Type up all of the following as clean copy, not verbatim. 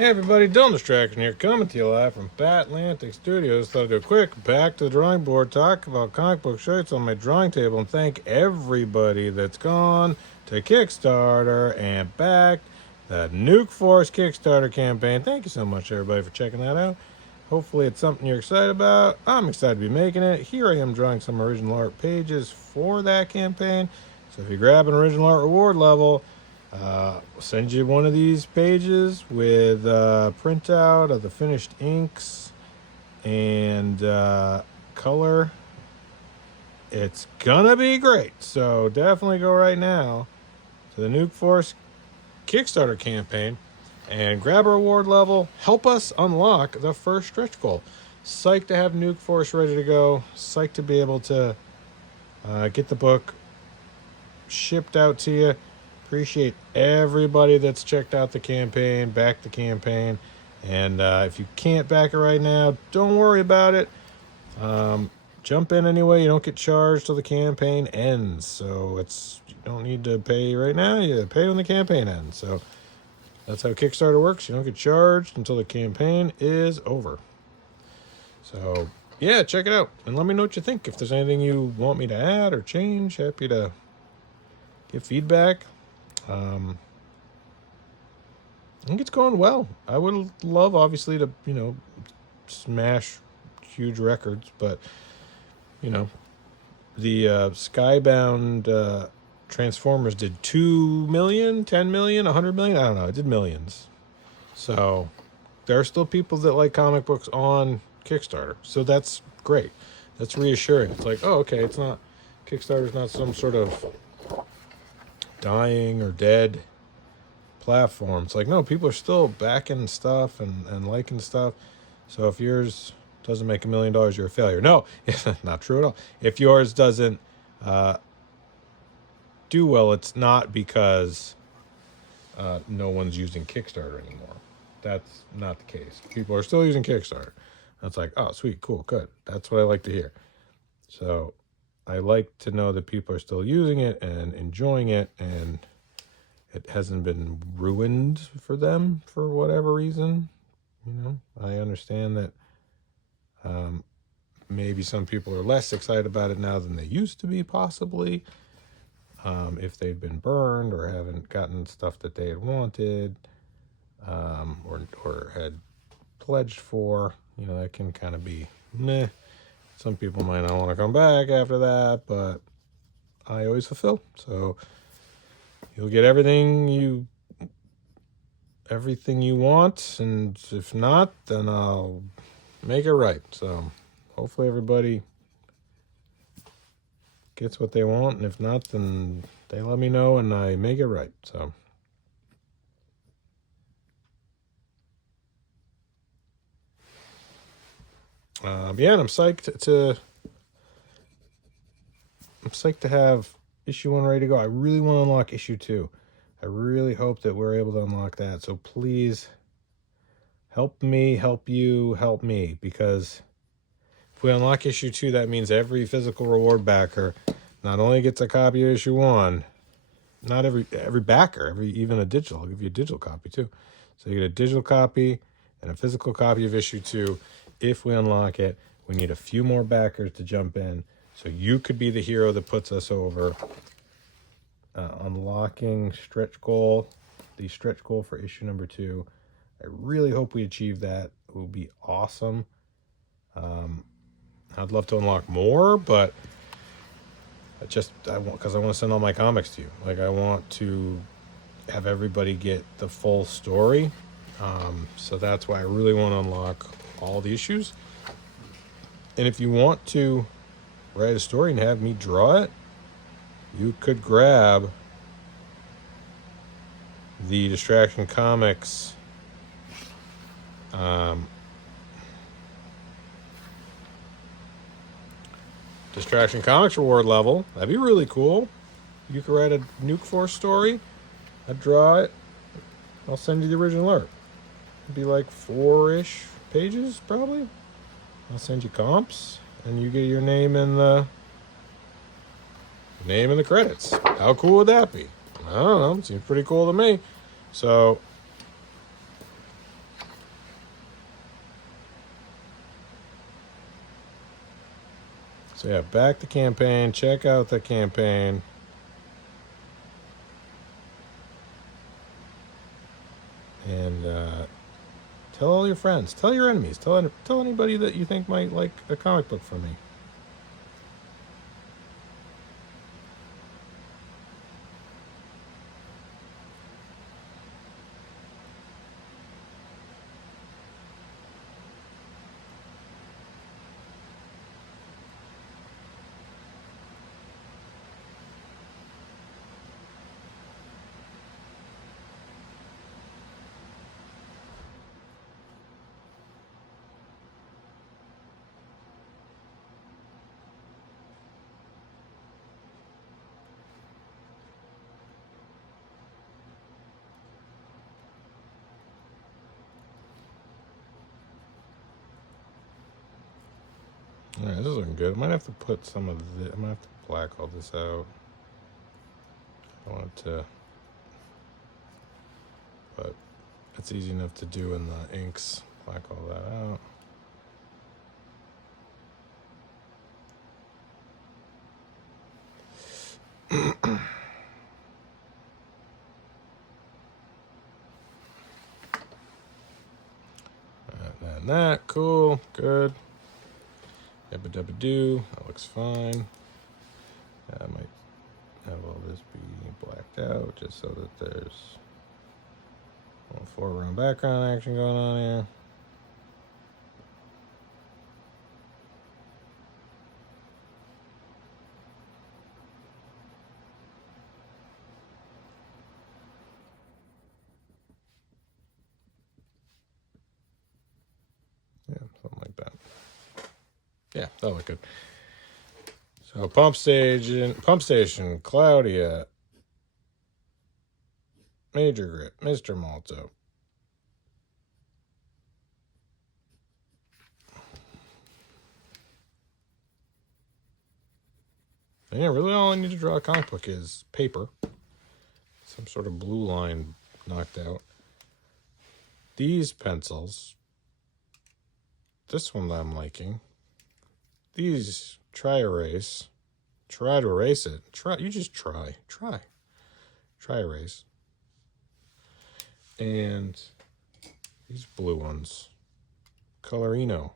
Hey everybody, Dylan Distraction here, coming to you live from Batlantic Studios. Thought I'd do a quick back to the drawing board, talk about comic book shirts on my drawing table, and thank everybody that's gone to Kickstarter and backed the Nuke Force Kickstarter campaign. Thank you so much, everybody, for checking that out. Hopefully it's something you're excited about. I'm excited to be making it. Here I am drawing some original art pages for that campaign. So if you grab an original art reward level, I'll send you one of these pages with a printout of the finished inks and color. It's gonna be great. So definitely go right now to the Nuke Force Kickstarter campaign and grab a reward level. Help us unlock the first stretch goal. Psyched to have Nuke Force ready to go. Psyched to be able to get the book shipped out to you. Appreciate everybody that's checked out the campaign, backed the campaign, and if you can't back it right now, don't worry about it. Jump in anyway. You don't get charged till the campaign ends, so you don't need to pay right now. You pay when the campaign ends. So that's how Kickstarter works. You don't get charged until the campaign is over. So yeah, check it out and let me know what you think. If there's anything you want me to add or change, happy to give feedback. I think it's going well. I would love, obviously, to, smash huge records, but, the Skybound Transformers did 2 million, 10 million, 100 million. I don't know. It did millions. So there are still people that like comic books on Kickstarter. So that's great. That's reassuring. It's like, oh, okay, it's not, Kickstarter's not some sort of dying or dead platform. It's like, no, people are still backing stuff and liking stuff. So if yours doesn't make $1 million, you're a failure. No, not true at all. If yours doesn't do well, it's not because no one's using Kickstarter anymore. That's not the case. People are still using Kickstarter. That's like, oh, sweet, cool, good. That's what I like to hear. So I like to know that people are still using it and enjoying it, and it hasn't been ruined for them for whatever reason. I understand that maybe some people are less excited about it now than they used to be, possibly. If they'd been burned or haven't gotten stuff that they had wanted, or had pledged for, that can kind of be meh. Some people might not want to come back after that, but I always fulfill. So you'll get everything you want, and if not, then I'll make it right. So hopefully everybody gets what they want, and if not, then they let me know and I make it right. So yeah, and I'm psyched to have issue 1 ready to go. I really want to unlock issue 2. I really hope that we're able to unlock that. So please help me, help you, help me, because if we unlock issue 2, that means every physical reward backer not only gets a copy of issue 1, not every backer, even a digital. I'll give you a digital copy too. So you get a digital copy and a physical copy of issue 2. If we unlock it, we need a few more backers to jump in. So you could be the hero that puts us over. Unlocking stretch goal, the stretch goal for issue number 2. I really hope we achieve that. It would be awesome. I'd love to unlock more, but I want to send all my comics to you. Like, I want to have everybody get the full story. So that's why I really want to unlock all the issues. And if you want to write a story and have me draw it, you could grab the Distraction Comics Distraction Comics reward level. That'd be really cool. You could write a Nuke Force story. I'd draw it. I'll send you the original art. It'd be like 4-ish pages, probably. I'll send you comps, and you get your name in the credits. How cool would that be? I don't know. It seems pretty cool to me. So So yeah, back the campaign. Check out the campaign. And tell all your friends. Tell your enemies. Tell anybody that you think might like a comic book from me. All right, this is looking good. I might have to put some of this. I might have to black all this out. I want it to, but it's easy enough to do in the inks. Black all that out. And that, cool, good. Yabba dabba doo, that looks fine. I might have all this be blacked out just so that there's a little foreground background action going on here. Yeah, something like that. Yeah, that'll look good. So Pump Station, Claudia, Major Grit, Mr. Malto. And yeah, really all I need to draw a comic book is paper. Some sort of blue line knocked out. These pencils. This one that I'm liking. These try erase. Try to erase it. You just try. Try erase. And these blue ones. Colorino.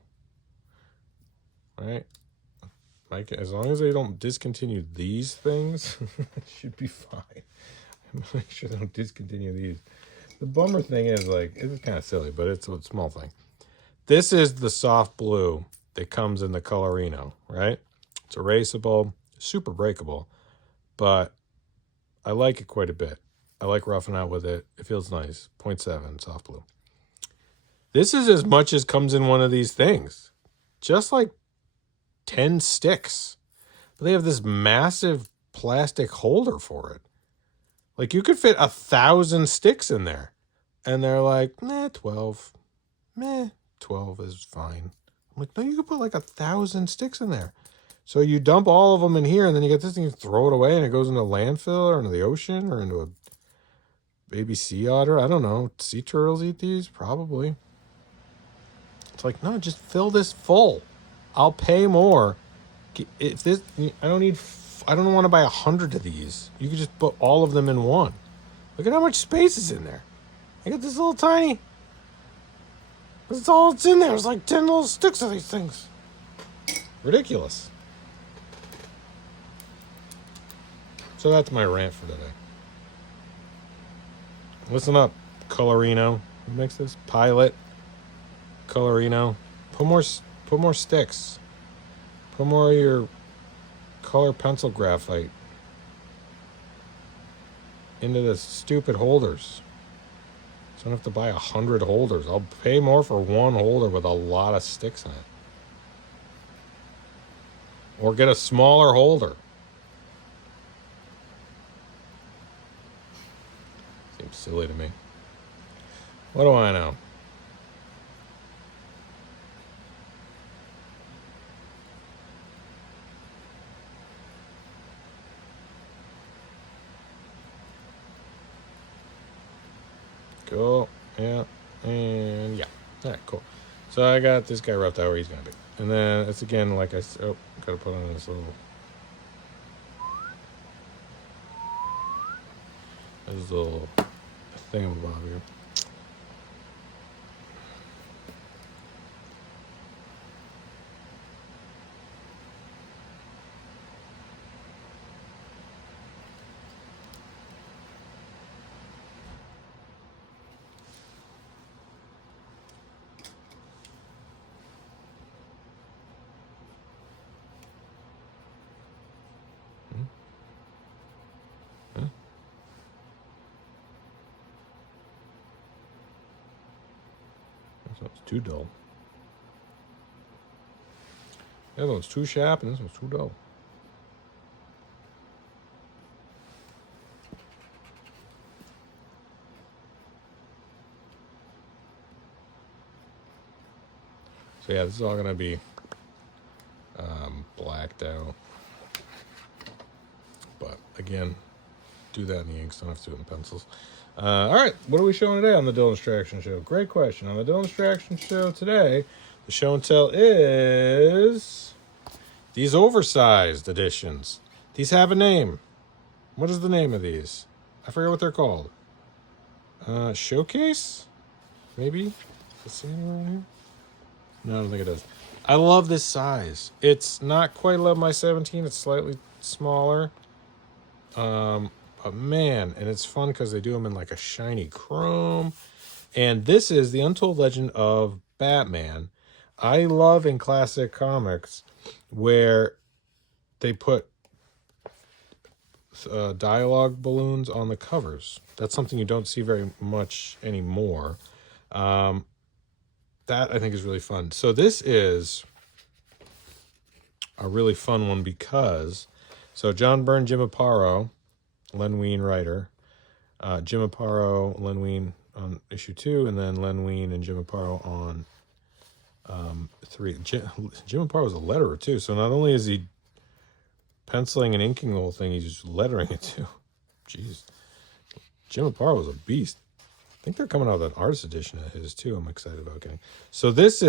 Right? Like, as long as they don't discontinue these things, it should be fine. Make sure they don't discontinue these. The bummer thing is, like, it's kind of silly, but it's a small thing. This is the soft blue that comes in the Colorino, right? It's erasable, super breakable, but I like it quite a bit. I like roughing out with it. It feels nice. 0.7 soft blue. This is as much as comes in one of these things. Just like 10 sticks. But they have this massive plastic holder for it. Like, you could fit 1,000 sticks in there. And they're like, 12. 12 is fine. I'm like, no, you could put like 1,000 sticks in there. So you dump all of them in here, and then you get this thing, you throw it away, and it goes into a landfill or into the ocean or into a baby sea otter. I don't know. Sea turtles eat these? Probably. It's like, no, just fill this full. I'll pay more. If this, I don't want to buy 100 of these. You could just put all of them in one. Look at how much space is in there. I got this little tiny. That's all it's in there. There's like 10 little sticks of these things. Ridiculous. So that's my rant for today. Listen up, Colorino. Who makes this? Pilot. Colorino. Put more sticks. Put more of your color pencil graphite into the stupid holders. So I don't have to buy 100 holders. I'll pay more for one holder with a lot of sticks in it. Or get a smaller holder. Seems silly to me. What do I know? Cool. Yeah. And yeah. All right, cool. So I got this guy roughed out where he's gonna be, and then it's again like gotta put on this little thingamabob here. So it's too dull. The other one's too sharp and this one's too dull. So yeah, this is all going to be blacked out. But again, do that in the inks, don't have to do it in pencils. All right, what are we showing today on the Dylan Distraction Show? Great question. On the Dylan Distraction Show today, the show and tell is these oversized editions. These have a name. What is the name of these? I forget what they're called. Showcase? Maybe? Does it say anywhere on here? No, I don't think it does. I love this size. It's not quite 11 by 17. It's slightly smaller. But man, and it's fun because they do them in like a shiny chrome. And this is the Untold Legend of Batman. I love in classic comics where they put dialogue balloons on the covers. That's something you don't see very much anymore. That I think is really fun. So this is a really fun one because, so John Byrne, Jim Aparo, Len Wein writer, Jim Aparo, Len Wein on issue 2, and then Len Wein and Jim Aparo on 3. Jim Aparo is a letterer too, so not only is he penciling and inking the whole thing, he's just lettering it too. Jeez, Jim Aparo was a beast. I think they're coming out with an artist edition of his too. I'm excited about getting. So this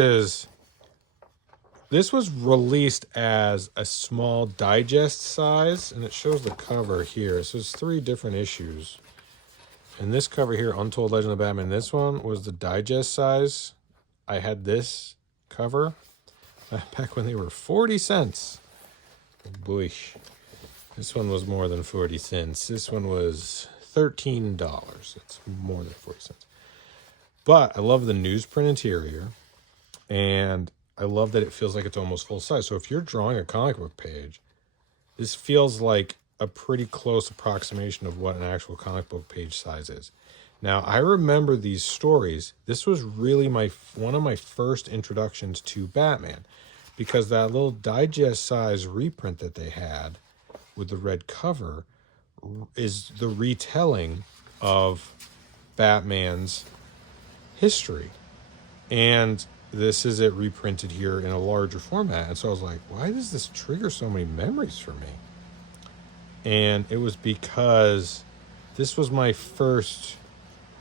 was released as a small digest size, and it shows the cover here. So it's 3 different issues. And this cover here, Untold Legend of Batman, this one was the digest size. I had this cover back when they were 40 cents. Boy, this one was more than 40 cents. This one was $13. It's more than 40 cents. But I love the newsprint interior, and I love that it feels like it's almost full size. So if you're drawing a comic book page, this feels like a pretty close approximation of what an actual comic book page size is. Now, I remember these stories. This was really one of my first introductions to Batman, because that little digest size reprint that they had with the red cover is the retelling of Batman's history. And this is it reprinted here in a larger format. And so I was like, why does this trigger so many memories for me? And it was because this was my first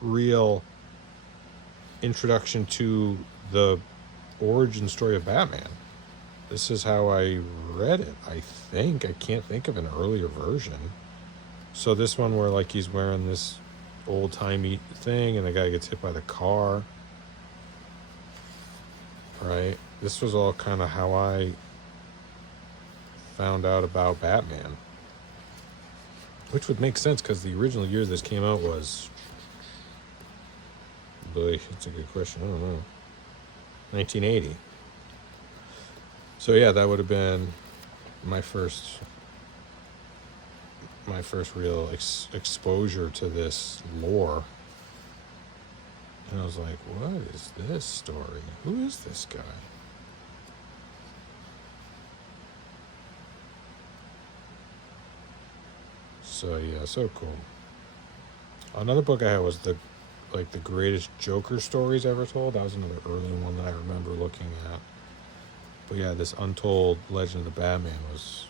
real introduction to the origin story of Batman. This is how I read it, I think. I can't think of an earlier version. So this one where like he's wearing this old-timey thing and the guy gets hit by the car. Right? This was all kind of how I found out about Batman. Which would make sense because the original year this came out was... Boy, that's a good question. I don't know. 1980. So yeah, that would have been my first real exposure to this lore. And I was like, what is this story? Who is this guy? So yeah, so cool. Another book I had was the greatest Joker stories ever told. That was another early one that I remember looking at. But yeah, this Untold Legend of the Batman was,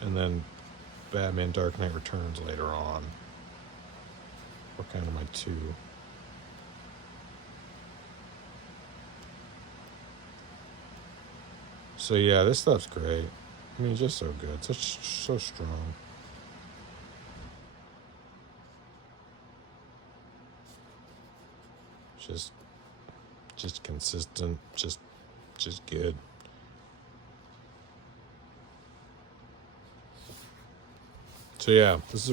and then Batman Dark Knight Returns later on were kind of my 2. So yeah, this stuff's great. I mean, just so good, so strong. Just just consistent, just good. So yeah, this is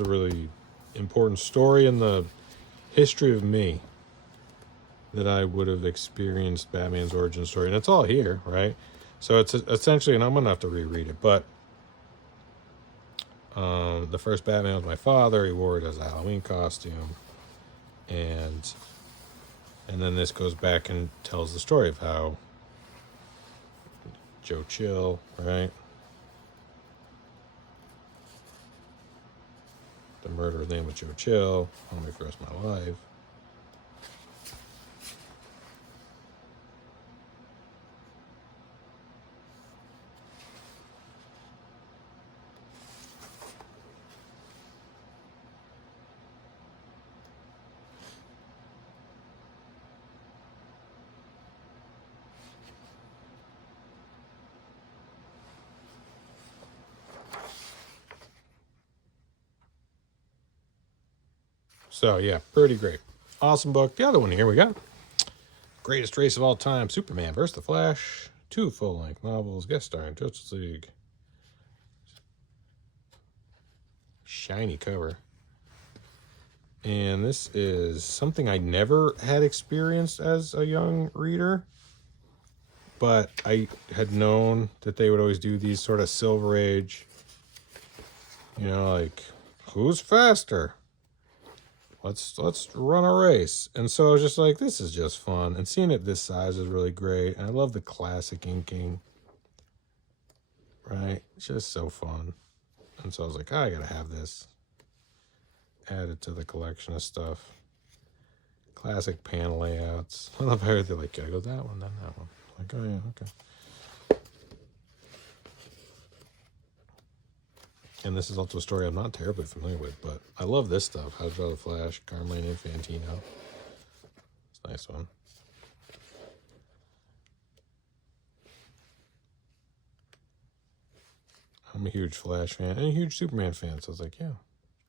a really important story in the history of me that I would have experienced Batman's origin story, and it's all here, right? So it's essentially, and I'm gonna have to reread it, but the first Batman was my father. He wore it as a Halloween costume, and then this goes back and tells the story of how Joe Chill, right? The murderer's name was Joe Chill. Haunt me for the rest of my life. So yeah, pretty great. Awesome book. The other one here we got Greatest Race of All Time, Superman vs. the Flash. 2 full-length novels, guest starring Justice League. Shiny cover. And this is something I never had experienced as a young reader, but I had known that they would always do these sort of Silver Age, like, who's faster? Let's run a race. And so I was just like, this is just fun. And seeing it this size is really great. And I love the classic inking. Right? It's just so fun. And so I was like, I gotta have this. Add it to the collection of stuff. Classic panel layouts. I love how they're like, gotta go that one, then that one. Like, oh yeah, okay. And this is also a story I'm not terribly familiar with, but I love this stuff. How to Draw the Flash, Carmine Infantino. It's a nice one. I'm a huge Flash fan and a huge Superman fan, so I was like, yeah,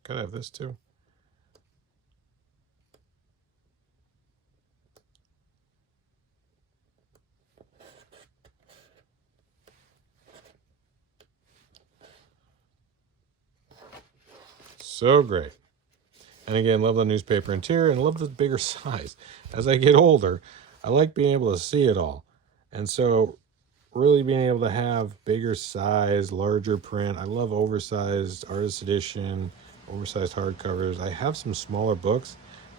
gotta have this too. So great. And again, love the newspaper interior and love the bigger size. As I get older, I like being able to see it all. And so really being able to have bigger size, larger print. I love oversized artist edition, oversized hardcovers. I have some smaller books.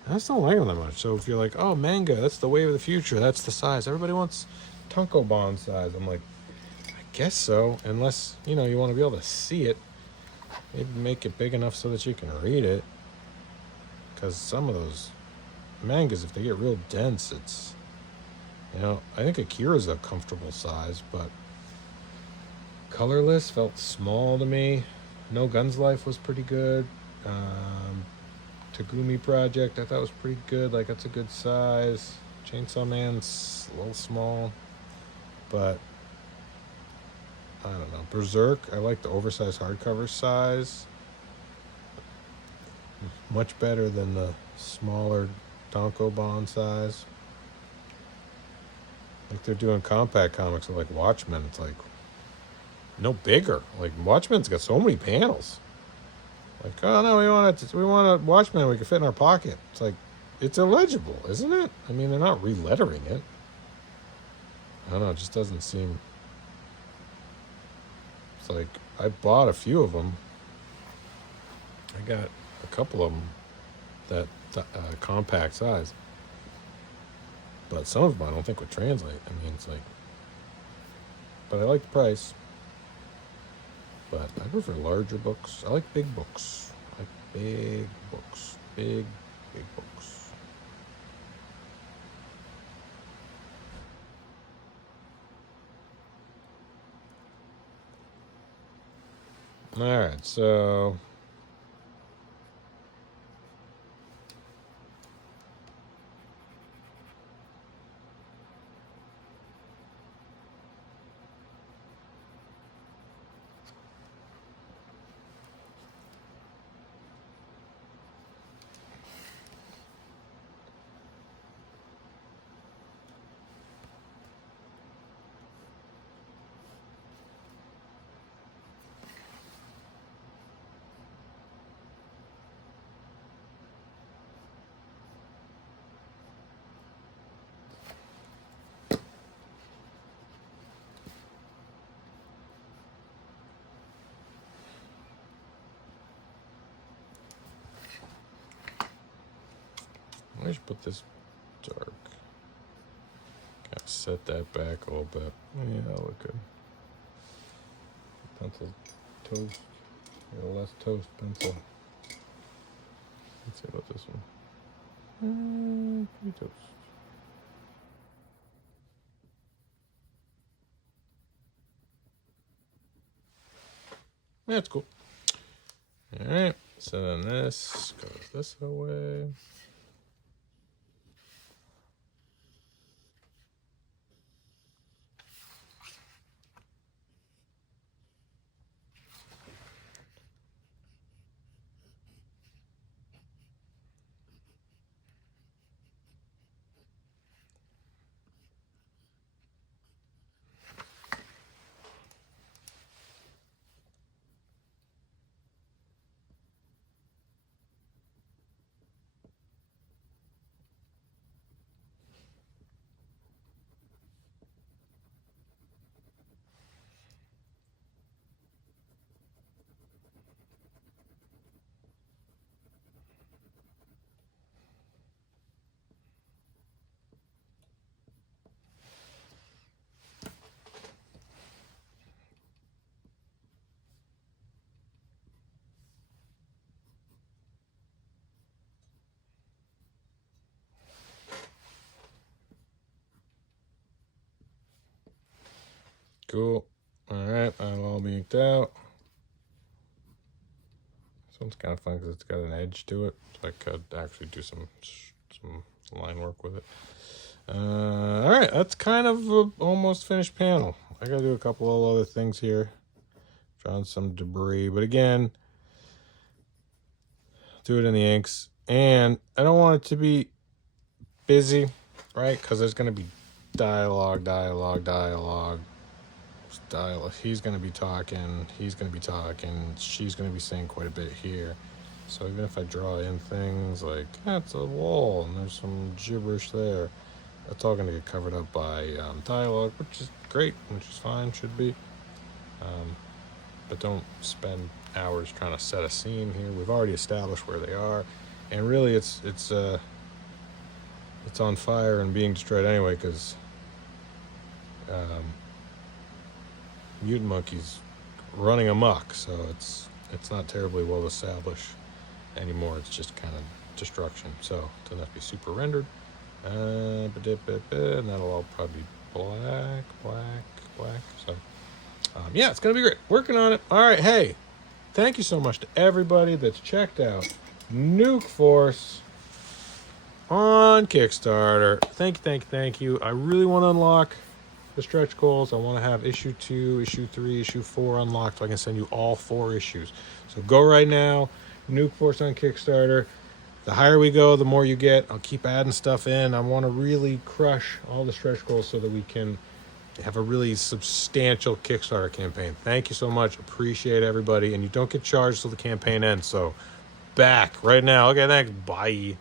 I just don't like them that much. So if you're like, oh, manga, that's the wave of the future. That's the size. Everybody wants tankobon size. I'm like, I guess so. Unless, you want to be able to see it. Maybe make it big enough so that you can read it. Because some of those mangas, if they get real dense, it's, I think Akira's a comfortable size, but Colorless felt small to me. No Guns Life was pretty good. Tagumi Project I thought was pretty good. Like, that's a good size. Chainsaw Man's a little small, but I don't know. Berserk, I like the oversized hardcover size. Much better than the smaller tankobon size. Like, they're doing compact comics with like Watchmen. It's like no bigger. Like, Watchmen's got so many panels. Like, oh no, we want a Watchmen we can fit in our pocket. It's like, it's illegible, isn't it? I mean, they're not re-lettering it. I don't know, it just doesn't seem. It's like, I bought a few of them. I got a couple of them that compact size, but some of them I don't think would translate. I mean, it's like, but I like the price. But I prefer larger books. I like big books. I like big books. Big books. Alright, so I should put this dark. Gotta set that back a little bit. Yeah, that'll look good. Pencil toast. A less toast pencil. Let's see about this one. Pretty toast. That's cool. All right. So then this goes this away. Cool. All right, I'm all inked out. This one's kind of fun because it's got an edge to it, so I could actually do some line work with it. All right, that's kind of a almost finished panel. I gotta do a couple of other things here. Found some debris, but again, do it in the inks. And I don't want it to be busy, right? Because there's gonna be dialogue. He's gonna be talking, she's gonna be saying quite a bit here. So even if I draw in things like that's a wall and there's some gibberish there, that's all gonna get covered up by dialogue, which is great, which is fine, should be. But don't spend hours trying to set a scene here. We've already established where they are, and really it's on fire and being destroyed anyway because mutant monkey's running amok, so it's not terribly well established anymore. It's just kind of destruction, so it doesn't have to be super rendered. And that'll all probably be black. So yeah, it's gonna be great. Working on it. All right, hey, thank you so much to everybody that's checked out Nuke Force on Kickstarter. Thank you. I really want to unlock the stretch goals. I want to have issue 2, issue 3, issue 4 unlocked so I can send you all 4 issues. So go right now, Nuke Force on Kickstarter. The higher we go, the more you get. I'll keep adding stuff in. I want to really crush all the stretch goals so that we can have a really substantial Kickstarter campaign. Thank you so much. Appreciate everybody. And you don't get charged till the campaign ends. So back right now. Okay, thanks. Bye.